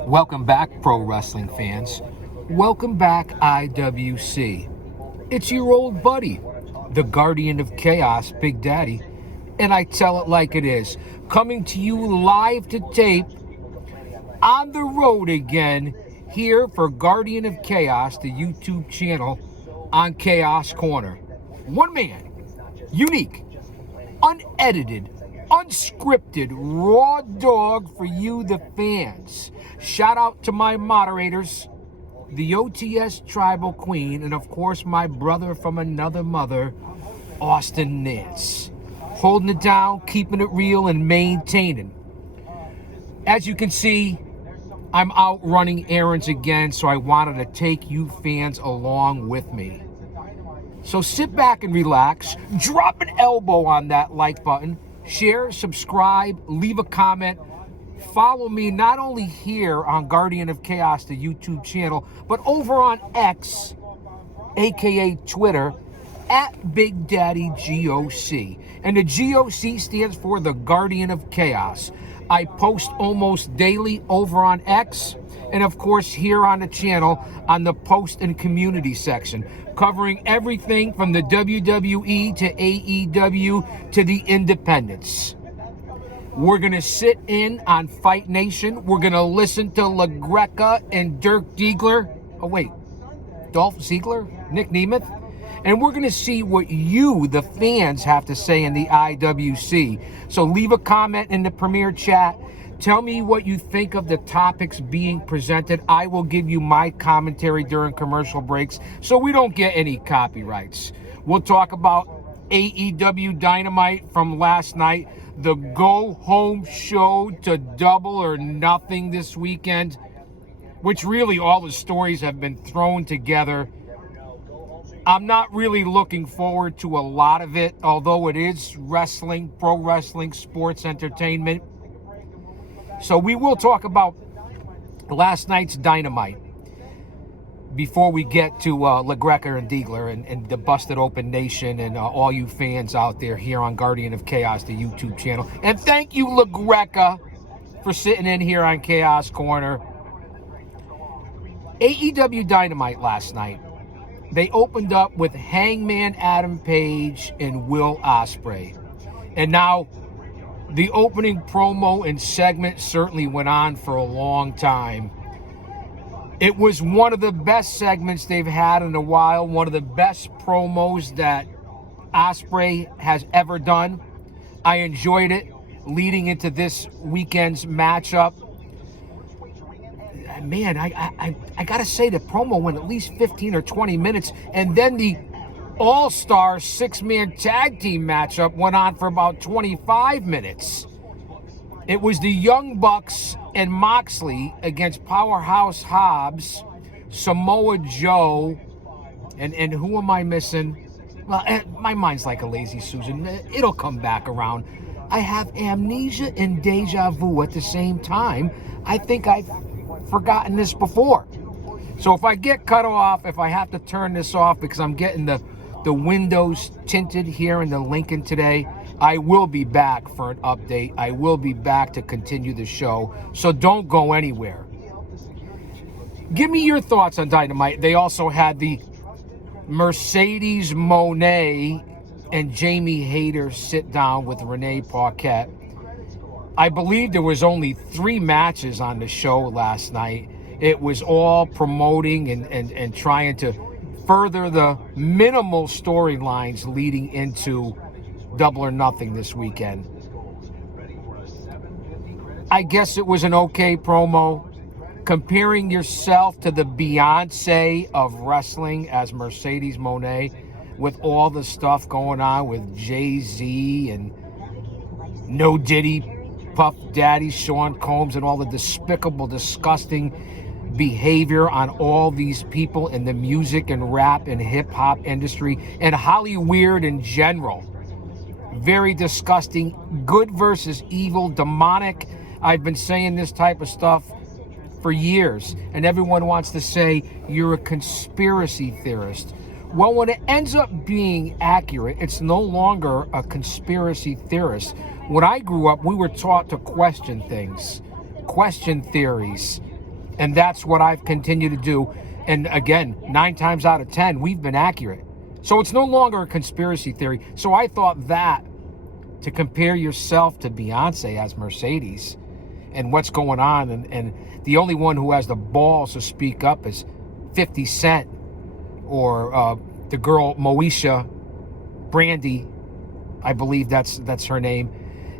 Welcome back, pro wrestling fans. Welcome back, IWC. It's your old buddy, the Guardian of Chaos, Big Daddy, and I tell it like it is. Coming to you live to tape on the road again here for Guardian of Chaos, the YouTube channel on Chaos Corner. One man, unique, unedited, unscripted, raw dog for you, the fans. Shout out to my moderators, the OTS Tribal Queen, and of course my brother from another mother, Austin Nance. Holding it down, keeping it real, and maintaining. As you can see, I'm out running errands again, so I wanted to take you fans along with me. So sit back and relax, drop an elbow on that like button, share, subscribe, leave a comment. Follow me not only here on Guardian of Chaos, the YouTube channel, but over on X, aka Twitter, at Big Daddy GOC. And the GOC stands for the Guardian of Chaos. I post almost daily over on X, and of course here on the channel on the post and community section, covering everything from the WWE to AEW to the independents. We're going to sit in on Fight Nation. We're going to listen to LaGreca and Dirk Diegler. Oh, wait. Dolph Ziggler? Nick Nemeth? And we're going to see what you, the fans, have to say in the IWC. So leave a comment in the Premier chat. Tell me what you think of the topics being presented. I will give you my commentary during commercial breaks so we don't get any copyrights. We'll talk about AEW Dynamite from last night, the go-home show to Double or Nothing this weekend, which really all the stories have been thrown together. I'm not really looking forward to a lot of it, although it is wrestling, pro wrestling, sports entertainment. So we will talk about last night's Dynamite before we get to LaGreca and Diegler and the Busted Open Nation and all you fans out there here on Guardian of Chaos, the YouTube channel. And thank you, LaGreca, for sitting in here on Chaos Corner. AEW Dynamite last night. They opened up with Hangman Adam Page and Will Ospreay. And now the opening promo and segment certainly went on for a long time. It was one of the best segments they've had in a while, one of the best promos that Ospreay has ever done. I enjoyed it leading into this weekend's matchup. Man, I gotta say the promo went at least 15 or 20 minutes, and then the all-star six-man tag team matchup went on for about 25 minutes. It was the Young Bucks and Moxley against Powerhouse Hobbs, Samoa Joe, and who am I missing? Well, my mind's like a lazy Susan. It'll come back around. I have amnesia and deja vu at the same time. I think I've forgotten this before. So if I get cut off, if I have to turn this off because I'm getting the windows tinted here in the Lincoln today, I will be back for an update. I will be back to continue the show. So don't go anywhere. Give me your thoughts on Dynamite. They also had the Mercedes Moné and Jamie Hayter sit down with Renee Paquette. I believe there was only 3 matches on the show last night. It was all promoting and trying to further the minimal storylines leading into Double or Nothing this weekend. I guess it was an okay promo. Comparing yourself to the Beyonce of wrestling as Mercedes Moné with all the stuff going on with Jay-Z and No Diddy, Puff Daddy, Sean Combs, and all the despicable, disgusting behavior on all these people in the music and rap and hip-hop industry and Hollywood in general. Very disgusting. Good versus evil, demonic. I've been saying this type of stuff for years, and everyone wants to say you're a conspiracy theorist. Well, when it ends up being accurate, it's no longer a conspiracy theorist. When I grew up, we were taught to question things, question theories, And that's what I've continued to do. And again, 9 times out of 10, we've been accurate. So it's no longer a conspiracy theory. So I thought that to compare yourself to Beyonce as Mercedes and what's going on, and the only one who has the balls to speak up is 50 Cent or the girl Moesha Brandy, I believe that's her name,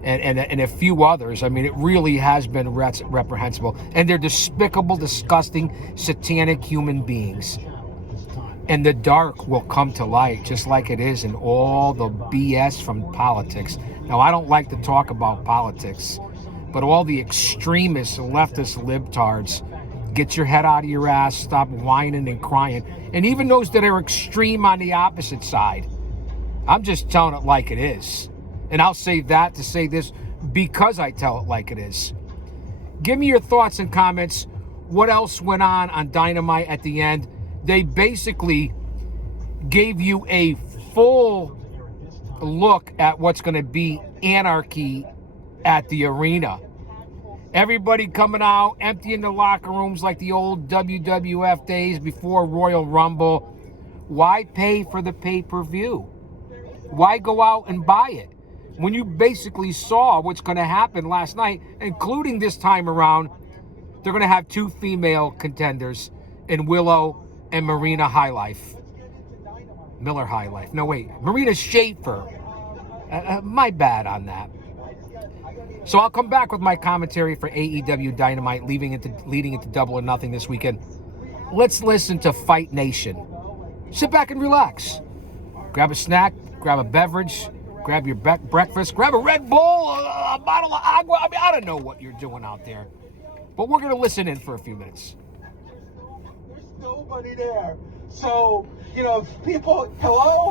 and a few others. I mean, it really has been reprehensible. And they're despicable, disgusting, satanic human beings. And the dark will come to light, just like it is in all the BS from politics. Now, I don't like to talk about politics, but all the extremists, leftist libtards, get your head out of your ass, stop whining and crying. And even those that are extreme on the opposite side, I'm just telling it like it is. And I'll say that to say this because I tell it like it is. Give me your thoughts and comments. What else went on Dynamite at the end? They basically gave you a full look at what's going to be anarchy at the arena. Everybody coming out, emptying the locker rooms like the old WWF days before Royal Rumble. Why pay for the pay-per-view? Why go out and buy it when you basically saw what's going to happen last night, including this time around? They're going to have 2 female contenders in Willow and Marina Highlife. Miller Highlife. No, wait. Marina Schaefer. My bad on that. So I'll come back with my commentary for AEW Dynamite leading into Double or Nothing this weekend. Let's listen to Fight Nation. Sit back and relax. Grab a snack, grab a beverage, grab your breakfast, grab a Red Bull, a bottle of agua. I mean, I don't know what you're doing out there, but we're going to listen in for a few minutes. There's nobody there. So, if people, hello?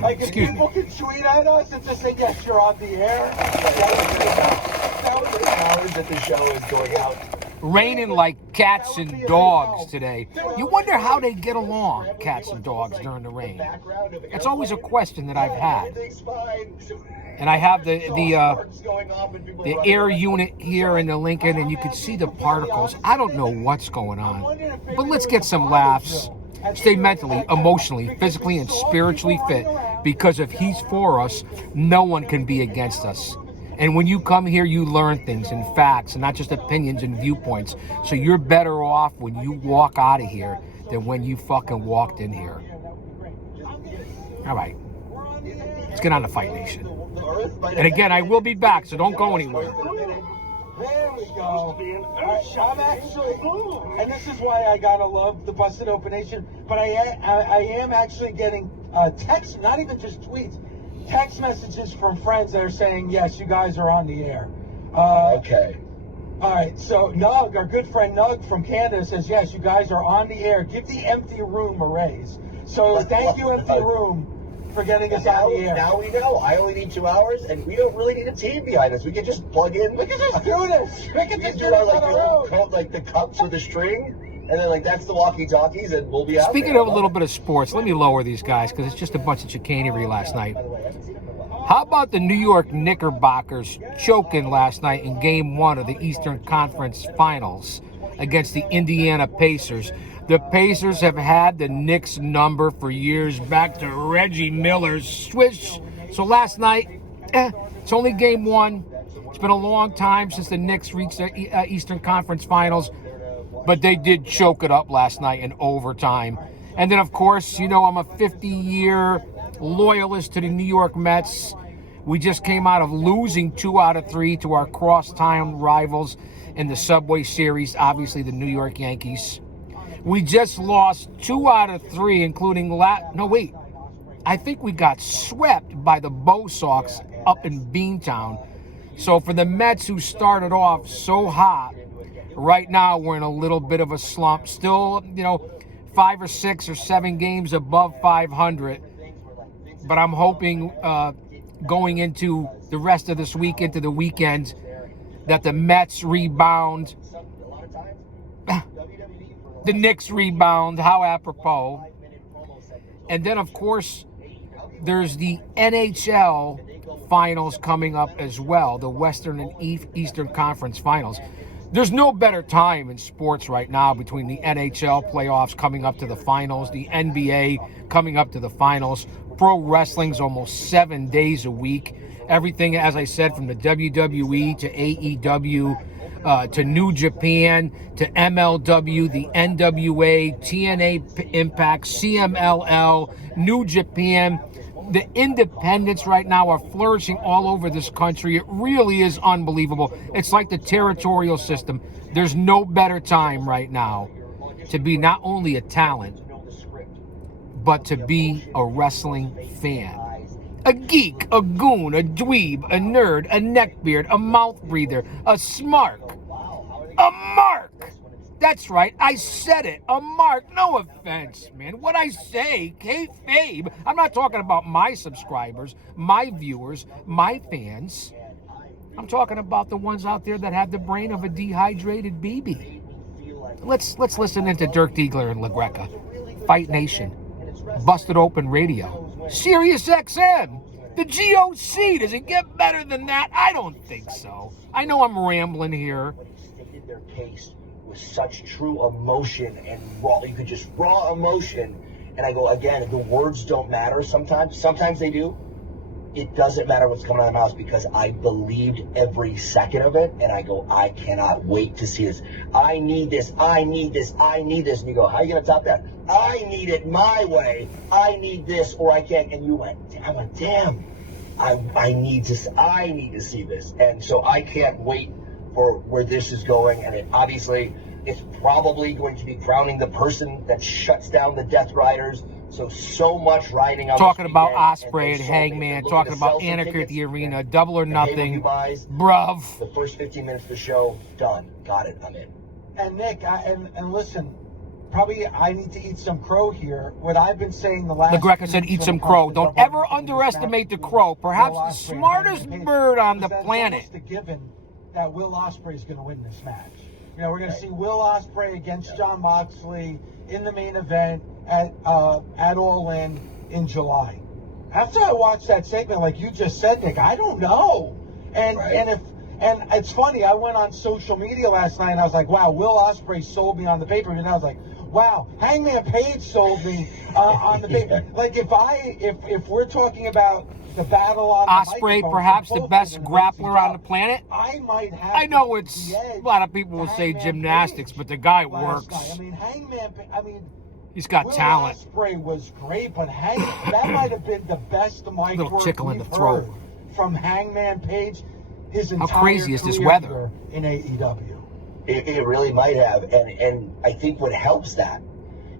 Like, if people can tweet at us and just say, yes, you're on the air. That was the hours that the show is going out. Raining like cats and dogs today. You wonder how they get along, cats and dogs, during the rain. It's always a question that I've had. And I have the air unit here in the Lincoln, and you can see the particles. I don't know what's going on. But let's get some laughs. Stay mentally, emotionally, physically, and spiritually fit, because if he's for us, no one can be against us. And when you come here, you learn things and facts and not just opinions and viewpoints. So you're better off when you walk out of here than when you fucking walked in here. All right. Let's get on to Fight Nation. And again, I will be back, so don't go anywhere. There we go. I'm actually, and this is why I gotta love the Busted Open Nation, but I am actually getting text, not even just tweets, text messages from friends that are saying, yes, you guys are on the air. Okay. All right, so Nug, our good friend Nug from Canada says, yes, you guys are on the air. Give the empty room a raise. So thank you, empty room, for getting us on the air. Now we know. I only need 2 hours, and we don't really need a team behind us. We can just plug in. We can just do this. We can just do our, this on our own. like the cups with the string, and then that's the walkie-talkies, and we'll be out. Speaking of a little bit of sports, let me lower these guys because it's just a bunch of chicanery last night. How about the New York Knickerbockers choking last night in Game 1 of the Eastern Conference Finals against the Indiana Pacers? The Pacers have had the Knicks number for years, back to Reggie Miller's swish. So last night, it's only Game 1. It's been a long time since the Knicks reached the Eastern Conference Finals, but they did choke it up last night in overtime. And then, of course, I'm a 50-year loyalist to the New York Mets. We just came out of losing 2 out of 3 to our crosstown rivals in the Subway Series, obviously the New York Yankees. We just lost 2 out of 3, including I think we got swept by the Bo Sox up in Beantown. So for the Mets, who started off so hot, right now we're in a little bit of a slump. Still, 5 or 6 or 7 games above 500. But I'm hoping going into the rest of this week, into the weekend, that the Mets rebound. The Knicks rebound, how apropos. And then, of course, there's the NHL Finals coming up as well, the Western and Eastern Conference Finals. There's no better time in sports right now between the NHL playoffs coming up to the finals, the NBA coming up to the finals. Pro wrestling's almost 7 days a week. Everything, as I said, from the WWE to AEW to New Japan to MLW, the NWA, TNA Impact, CMLL, New Japan. The independents right now are flourishing all over this country. It really is unbelievable. It's like the territorial system. There's no better time right now to be not only a talent, but to be a wrestling fan. A geek, a goon, a dweeb, a nerd, a neckbeard, a mouth breather, a smark, a mark. That's right, I said it, a mark. No offense, man. What I say, kayfabe. I'm not talking about my subscribers, my viewers, my fans. I'm talking about the ones out there that have the brain of a dehydrated baby. Let's listen into Dirk Diegler and LaGreca. Fight Nation, Busted Open Radio, Sirius XM, the GOC. Does it get better than that? I don't think so. I know I'm rambling here. Their case with such true emotion and raw, you could just raw emotion. And I go, again, the words don't matter sometimes. Sometimes they do. It doesn't matter what's coming out of the mouth because I believed every second of it. And I go, I cannot wait to see this. I need this. I need this. I need this. And you go, how are you going to top that? I need it my way. I need this or I can't. And you went, I went, damn, I need to see this. And so I can't wait for where this is going, and it's probably going to be crowning the person that shuts down the Death Riders. So much riding on talking about Ospreay and Hangman, talking about Anarchy at the Arena, Double or Nothing, bruv. The first 15 minutes of the show, done. Got it, I'm in. And Nick, and listen, probably I need to eat some crow here. What I've been saying the last... LaGreca said eat some crow. Don't ever underestimate the crow. Perhaps the smartest bird on the planet. It's almost a given that Will Ospreay is going to win this match. You know, we're going to see Will Ospreay against Jon Moxley in the main event at All In July. After I watched that segment, like you just said, Nick, I don't know. And it's funny. I went on social media last night and I was like, wow, Will Ospreay sold me on the pay-per-view. And I was like, wow, Hangman Page sold me on the pay-per-view. Like if we're talking about the battle on Ospreay, perhaps the best grappler on the planet. I might have. I know it's a lot of people will say gymnastics, but the guy works. I mean, Hangman. I mean, he's got talent. Ospreay was great, but that might have been the best mic little work tickle in the we've throat heard from Hangman Page. His entire How crazy is this weather in AEW? It really might have, and I think what helps that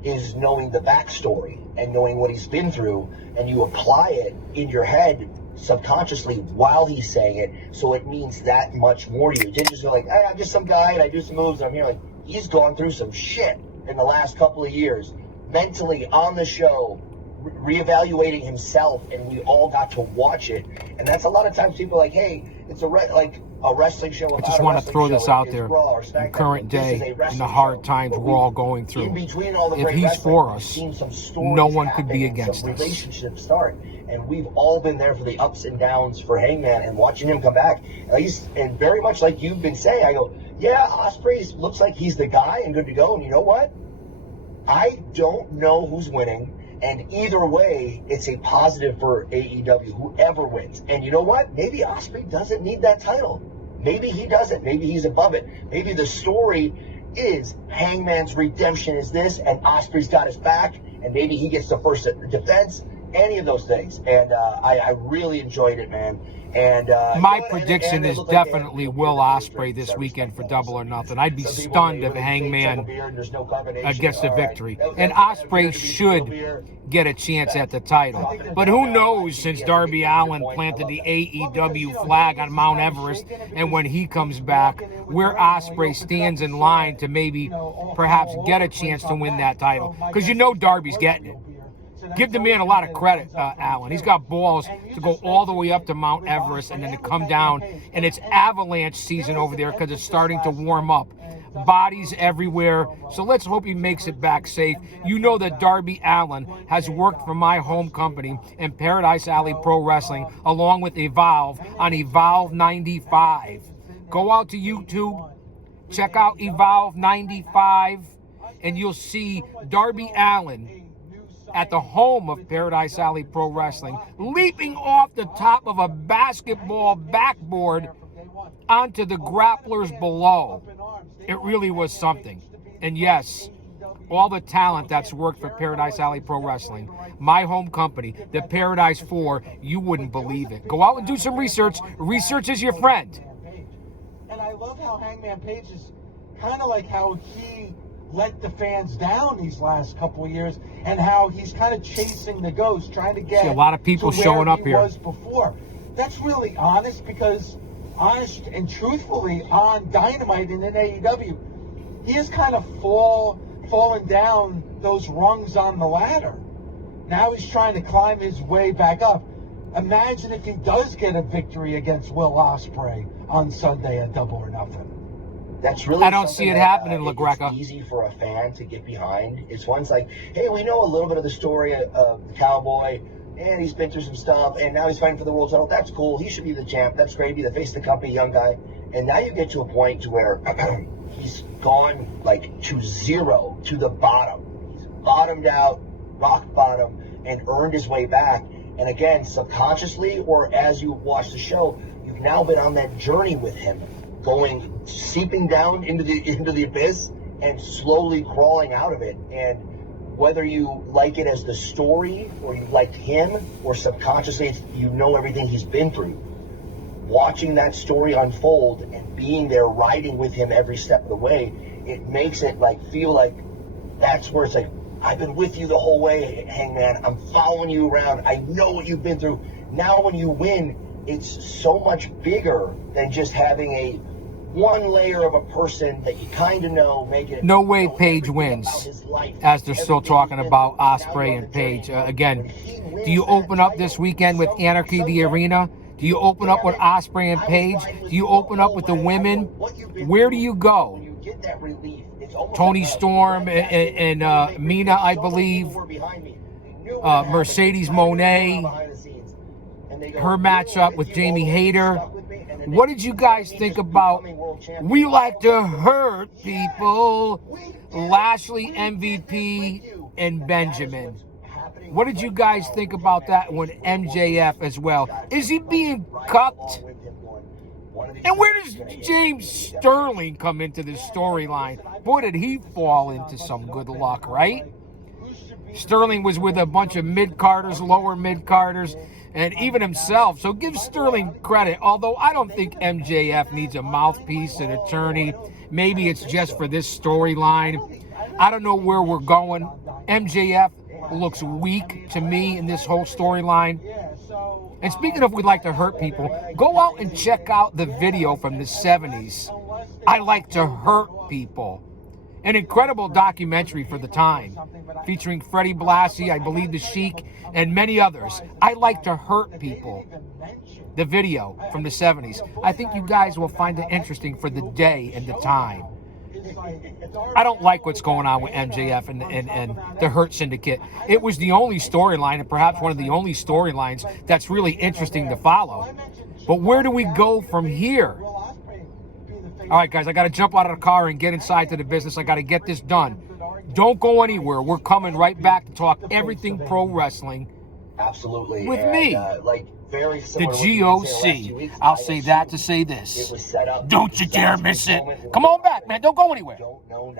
is knowing the backstory and knowing what he's been through, and you apply it in your head subconsciously while he's saying it, so it means that much more to you. You didn't just go like, hey, I'm just some guy and I do some moves and I'm here. Like, he's gone through some shit in the last couple of years, mentally on the show, reevaluating himself, and we all got to watch it. And that's a lot of times people are like, hey, it's a wrestling show. I just want to throw this out there. In current day, in the hard times we're all going through, if he's for us, no one could be against us. Relationships start, and we've all been there for the ups and downs for Hangman, and watching him come back. At least, and very much like you've been saying, I go, yeah, Ospreay looks like he's the guy and good to go. And you know what? I don't know who's winning. And either way, it's a positive for AEW, whoever wins. And you know what? Maybe Ospreay doesn't need that title. Maybe he doesn't. Maybe he's above it. Maybe the story is Hangman's redemption is this, and Ospreay's got his back, and maybe he gets the first defense. Any of those things. And I really enjoyed it, man. And my prediction is definitely Will Ospreay this weekend for Double or Nothing. I'd be stunned if Hangman gets the victory. And Ospreay should get a chance at the title. But who knows, since Darby Allin planted the AEW flag on Mount Everest, and when he comes back, where Ospreay stands in line to maybe perhaps get a chance to win that title. Because you know Darby's getting it. Give the man a lot of credit, Allen. He's got balls to go all the way up to Mount Everest and then to come down. And it's avalanche season over there because it's starting to warm up. Bodies everywhere. So let's hope he makes it back safe. You know that Darby Allin has worked for my home company in Paradise Alley Pro Wrestling along with Evolve on Evolve 95. Go out to YouTube. check out Evolve 95, and you'll see Darby Allin at the home of Paradise Alley Pro Wrestling, leaping off the top of a basketball backboard onto the grapplers below. It really was something. And yes, all the talent that's worked for Paradise Alley Pro Wrestling, my home company, the Paradise 4, you wouldn't believe it. Go out and do some research. Research is your friend. And I love how Hangman Page is kind of like how he let the fans down these last couple of years, and how he's kind of chasing the ghost, trying to get See a lot of people to where showing up he here. was before. That's really honest, because honest and truthfully on Dynamite and in AEW, he has kind of fallen down those rungs on the ladder. Now he's trying to climb his way back up. Imagine if he does get a victory against Will Ospreay on Sunday at Double or Nothing. That's really I don't see it happening, LaGreca. It's easy for a fan to get behind. It's one's like, hey, we know a little bit of the story of the Cowboy, and he's been through some stuff, and now he's fighting for the world title. That's cool. He should be the champ. That's great. Be the face of the company, young guy. And now you get to a point to where he's gone like to zero, to the bottom. He's bottomed out, rock bottom, and earned his way back. And again, subconsciously, or as you watch the show, you've now been on that journey with him, seeping down into the abyss and slowly crawling out of it. And whether you like it as the story, or you liked him, or subconsciously you know everything he's been through, watching that story unfold and being there riding with him every step of the way, it makes it feel like that's where it's like, I've been with you the whole way, Hangman. I'm following you around. I know what you've been through. Now when you win, it's so much bigger than just having a one layer of a person that you kind of know, make it. No way Page wins, as they're still talking about Ospreay and Page. Again, do you open up this weekend with Anarchy the Arena? Do you open up with Ospreay and Page? Do you open up with the women? Where do you go? Tony Storm and Mina, I believe. Mercedes Moné. Her matchup with Jamie Hayter. What did you guys think about We Like to Hurt People, Lashley, MVP, and Benjamin? What did you guys think about that one, MJF as well? Is he being cucked? And where does James Sterling come into this storyline? Boy, did he fall into some good luck, right? Sterling was with a bunch of mid-carders, lower mid-carders, and even himself. So give Sterling credit, although I don't think MJF needs a mouthpiece, an attorney. Maybe it's just for this storyline. I don't know where we're going. MJF looks weak to me in this whole storyline. And speaking of We'd Like to Hurt People, go out and check out the video from the 70s. I Like to Hurt People. An incredible documentary for the time, featuring Freddie Blassie, I believe the Sheik, and many others. I Like to Hurt People. The video from the 70s. I think you guys will find it interesting for the day and the time. I don't like what's going on with MJF and the Hurt Syndicate. It was the only storyline, and perhaps one of the only storylines that's really interesting to follow. But where do we go from here? All right, guys, I got to jump out of the car and get inside to the business. I got to get this done. Don't go anywhere. We're coming right back to talk everything pro wrestling. Absolutely. With me. Very The similar to what we did last few GOC. weeks. I'll I say assume that to say this. it was set up. Don't you dare miss it. Come on back, man. Don't go anywhere. Don't know